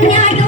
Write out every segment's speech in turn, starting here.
Yeah, I know.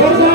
대단 네.